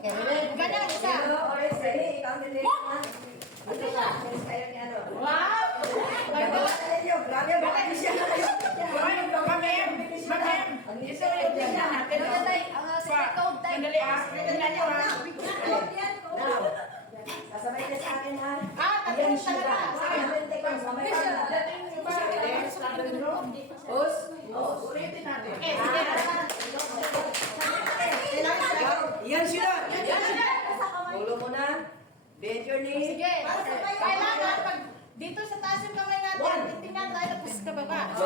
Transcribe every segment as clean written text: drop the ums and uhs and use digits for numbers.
Okay, ready? Ganyan, isa. Orange, ready? Ikaw ang ready naman. Ano ba? Next kayo ni ano? Wow! Grabe, bakit siya? Ito yung tingnan natin. Secret code tayo. Sandali ah. Tingnan nyo ha. Now, sasabay ka sa akin ha. Tatlong talaga. Sabay ka. Us. Ulitin natin. Yan sila. Ulo mo na. Bend your knee. Sige. Kailangan pag dito sa taas yung kamay natin, tingnan tayo tapos sa baba.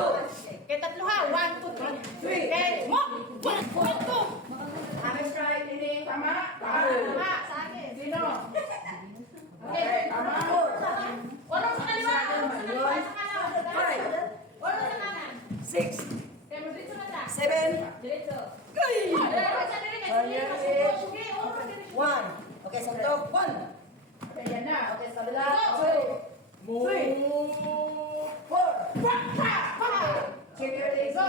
Kaya tatlo ha. 1, 2, 3. Okay. Mo! 1, 2. Hammer strike, ini. Tama? Tama. Sa akin. Sino? Okay. Tama. Walang sa kaliwa. Walang sa kanan. Five. Walang sa kanan. 6. Okay, diretso na lang. 7. Diretso. Ay! Sa diretso. Sige. 1. Okay, suntok. 1. Okay, yan na. Okay, sa kabila. Go. 2. 4. Check your legs. Go.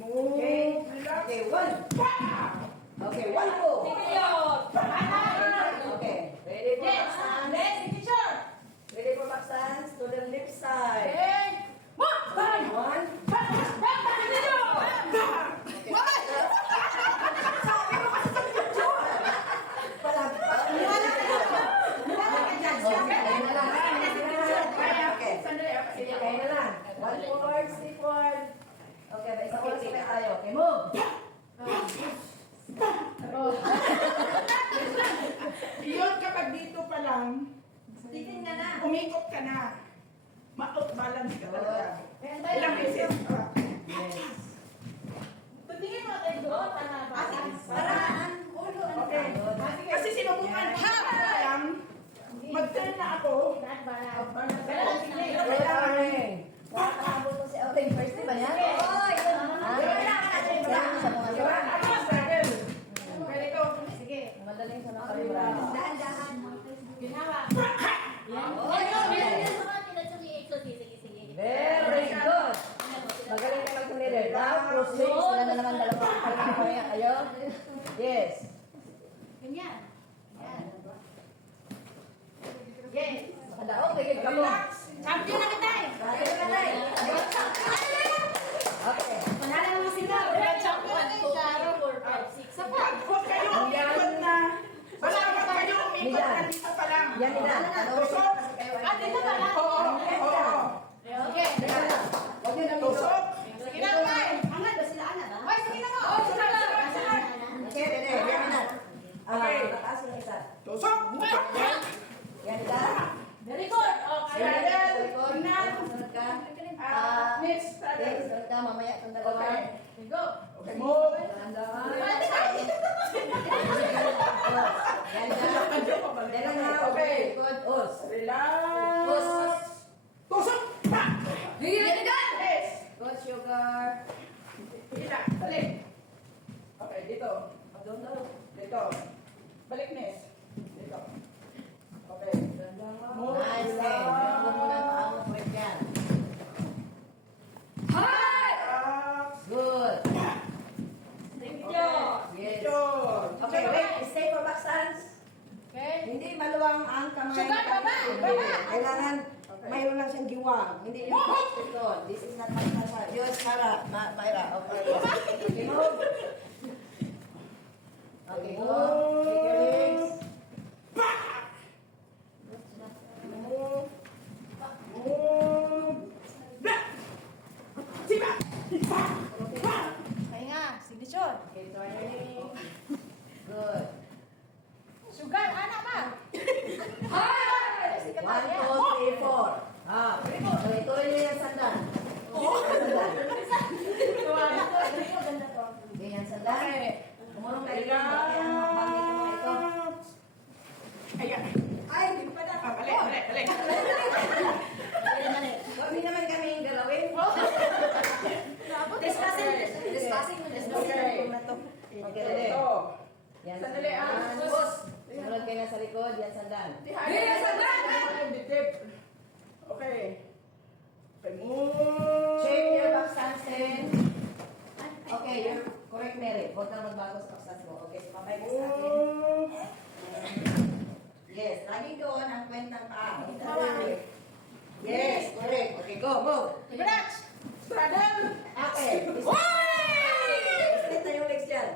Move. Okay, 1. Okay, 1, 2. Okay, ready for back stance? Ready for back stance to the left side. One. Kaya na lang. 1 forward, 3 forward. Okay, may isang oras pa tayo. Okay, move. Iyon kapag dito pa lang, umikot ka na. Ma-out-balance ka talaga. Ilang beses ka. Yes. Tingin mo tayo doon. Okay. Good. Kasi sinubukan ko na lang, mag-turn na ako. Nakakabot ko si Oring first, di ba yan? Madaling sa nakalibra. Very good. Magaling ka mag-leader. Now, proceed. Sila na naman dalawang pagkakaya. Ayo. Yes. Yes. Nakadaog. Tigil ka mo. Champion na kita eh. Okay. Huwag kayo umikot na. Basta huwag kayo umikot na dito pa lang. Yan nila. Tusok. Dito pa lang. Oo. Okay. Huwag nyo na Tusok. Sige na, May. May, sige na mo. Okay, ready. Yan na. Okay. Mataas yung isa. Tusok. Yan nila. Very good. Okay. Sunod ka. Next. Okay, sunod ka. Mamaya itong dalawa. Okay. Go. Okay, move. Dahan-dahan. Yan na. Yan na. Okay. Good. Us. Relax. Us. Tusok. Pa. Yes. Good sugar. Hila. Balik. Okay, dito. Doon daw. Dito. Balik, Nes. Dito. Okay. Move. Nice. Okay. Meron mo muna ang paang na yan. Relax. Good. Yes. Yes. Okay, wait. Stay for back stance. Okay. Hindi maluwang ang kamay. Sugar, baba, Hindi. baba. Kailangan mayroon lang siyang giwang. Hindi yung ito. This is not massage. Diyos, Mara. Mayra. Okay. Okay, move. Okay, move. Take your legs. Move. Move. Back. Sipa. Pahinga. Signature. Okay, turning. Good. Sugar, anak ba? 1, 2, 3, 4. So, ituloy niyo yung sandan. Sandan. Okay, yan sandan. Kumurong kayo. Okay, ang hakbang nito mga ito. Ayan. Ay, hindi pa na. Balik. Huwag naman kami yung galawin. Discussing. Okay, ready? Ito. Yan, Sandali, sandan. Boss. Sumunod kayo na sa likod, yan sandan. Okay. Okay, move. Check your back stance in. Okay, Correct, Mary. Huwag na magbago sa paksas mo. Okay, sumabay ka sa akin. Yes, laging doon ang kwentang paa. Yes, correct. Okay, go, go. Relax. Brother. Okay. Split na yung legs dyan.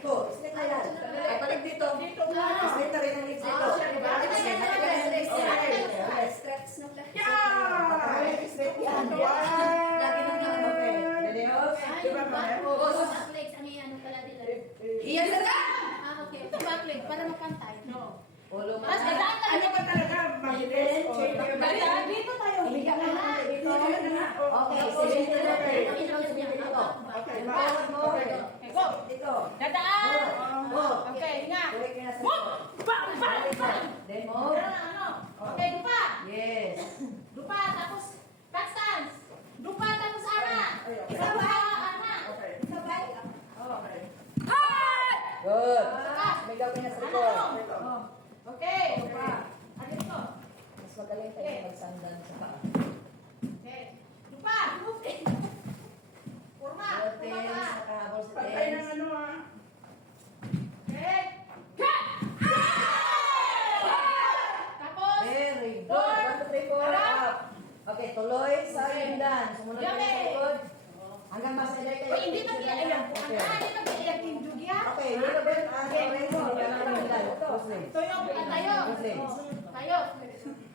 Go, split na yan. Ay, balik dito. Split na rin ang legs dito. Split na rin ang legs dyan. Stretch na pala. Okay, split yan. Lagi nang lang. Okay, Delios. Back legs, ano yan? Ano pala nila? Iyan na ka! Ah, okay. Ito back leg para mapantay. No. Ulo mo. Mas dadaan ka Ano ba talaga? Mabilis? Dadaan dito tayo. Higa ka na. Dito. Okay, sige dito. Dito, sige dito. Okay, Bawat mo. Okay, go. Dito. Dadaan. Go. Okay, hinga. Correct na sa Move. Bang, bang, bang. Then move. Ano? Okay, dupa. Yes. Dupa, tapos back stance. Dupa, tapos ana. Isa pa, ana. Okay. Isa pa. Okay. Good. May gawin na sa likod. Ito. Okay. Dupa. Ano ito? Mas magaling tayo magsandan sa paa. Okay. Dupa. Kurma. Rotate, Kurma ka. nakahabol sa Patay ng tens. ano ah. Okay. Cut! Tapos, Very good. 1, 2, 3, 4, up. Okay, tuloy sa yundan. Sumunod kayo sa likod. Hanggang masaday kayo. uy, hindi mag-iayag. Okay. Hindi mag-iayag yung dugya. Okay, little bit. Okay, ito. Yan ang yundan. Cross legs. Tayo. Tayo. Cross legs. Tayo.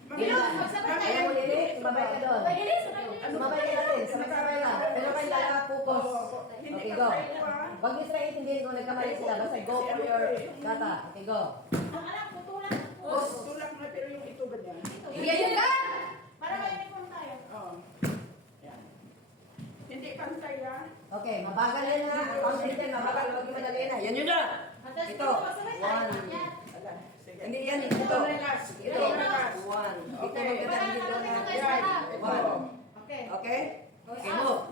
Bilos, magsabay tayo. Ayaw mo lilit, sumabay ka doon. Sumabay ka natin, sabay-sabay lang. Pero kailangan focus. Okay, go. Huwag niyo sila itindihin kung nagkamali sila. Basta go for your kata. Okay, go. Ang alam, putulan. Tulak na pero yung ito ganyan. Iyan ka! Para may uniform tayo. Oo. Yan. Hindi pantay ah. Okay, mabagal yan na. Ang pang-lead yan, mabagal. Huwag niyo madali na. Yan yun na. Hanggang Ito. dito, magsabay tayo. One. Yan. Ala, sige. Hindi yan. Ito. Ito na last. Ito. One. Ito Okay. magkatang dito na. Yan. Ito. One. Okay. Okay? Okay, move.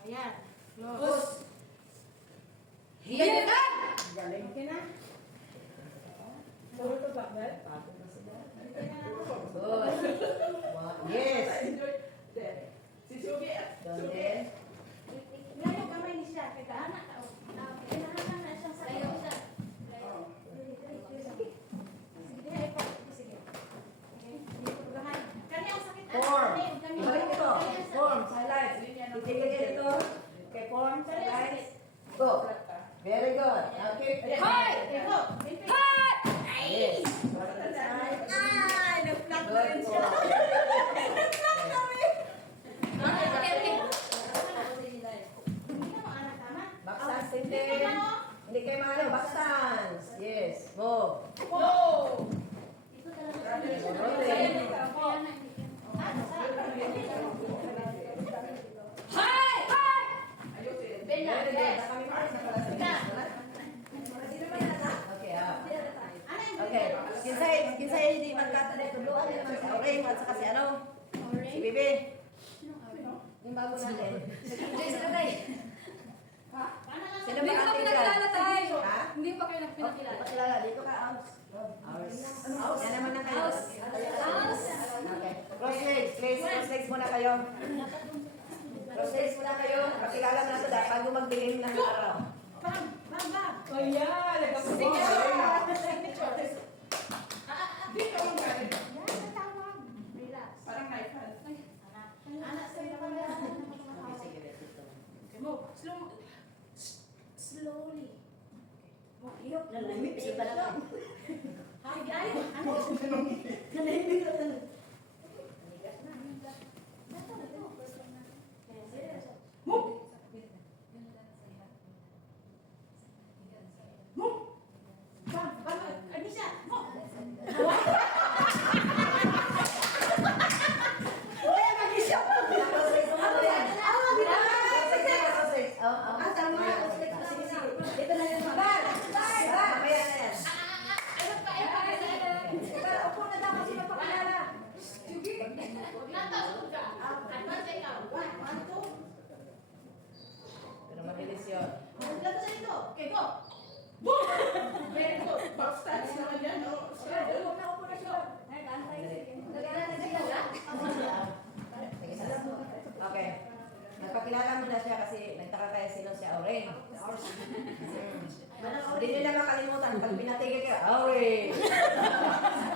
Ayan. Push. Iyan ka! Galing. Okay na? Puro to bakit? Good. One. Yes. Enjoy. Si Sugi. Doon Sugi. din. Yan yung kamay ni siya. Kaya anak ka. Kailangan na siyang sayo siya. Oo. Kanya ang sakit. Form. Ibalik ito. Form. Highlights. Itigil ito. Okay, form. Highlights. Go. Very good. Now keep. Hi! Ito. Hi! Yes. Ay! Nag-flat na rin Good. siya. Nag-flat kami. Hindi ka maanak tama? Backstance din. Hindi kayo maano. Backstance. Yes. Move. Go! Rotate. Hi! Hi! Ayusin. Very good. Kami pa rin sa pala sa Okay, okay. Kinsay hindi magkata na tuluan niya naman si Auring at saka si ano? Si Bibi. Yung bago natin. Sino ba? Sino ba ating dyan? Ha? Hindi pa kayo nagpinakilala. Pakilala. Dito ka, Aus. Aus. Yan naman na kayo. Okay. Cross legs, please. Cross legs muna kayo. Cross legs muna kayo. Pakilala na ito dahil bago magdilim ng araw. Bam! Bam! Bam! Ayan. Signature! Dito ang galing. Yan, natawag. Relax. Parang knife hand. Anak, sa'yo naman yan. Sige, dito. Okay, move. Slowly. Iyok, nalamig. Isa talaga. Hi, guys. Ano? Nalamig na talaga. Move! Move! Bam! Bam! Anisha! Move! Ano pa? Natawag ka. Advance ikaw. 1, 2. Pero mabilis yun. Maganda sa ito. Okay, go. Boom! Very good. Backstance naman yan. Oh. Upo na siya. Okay. pakilala mo na siya kasi nagtaka kayo sino si Auring. Hindi nyo na makalimutan. Pag pinatigil kayo, Auring!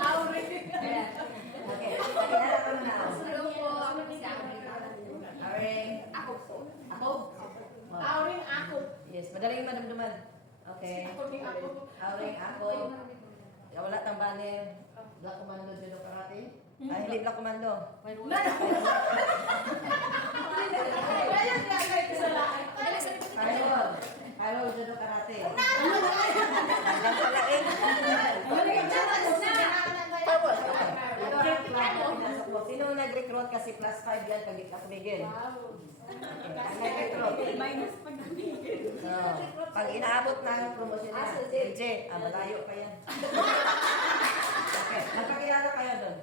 Auring. Okay, pakilala ka muna. Hello po, ako si Auring. Auring. Ako po. Ako? Auring ako. Yes, madaling madamdaman. Okay. Auring ako. Auring, ako. Wala tang banner. Black Commando, Judo Karate. Ay, hindi Black Commando. Kaya nagay ko sa lahat. Hello, Judo Karate. Sino nag-recruit kasi plus 5 yan kagit na kumigil? Nag-recruit. Pag inaabot ng promotion na, LJ, malayo ka yan. Okay, magpakilala kayo doon.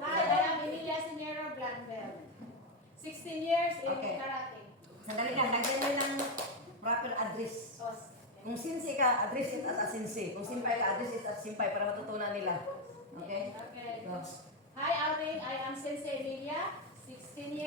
Hi, I am Emilia Sinero Blandel. 16 years in Okay. karate. Sandali lang, lagyan nyo ng proper address. Kung sinsi ka, address it as a sinsi. Kung simpay ka, address it as simpay para matutunan nila. Okay? Okay. Go. Hi, Auring. I am Sensei Emilia. 16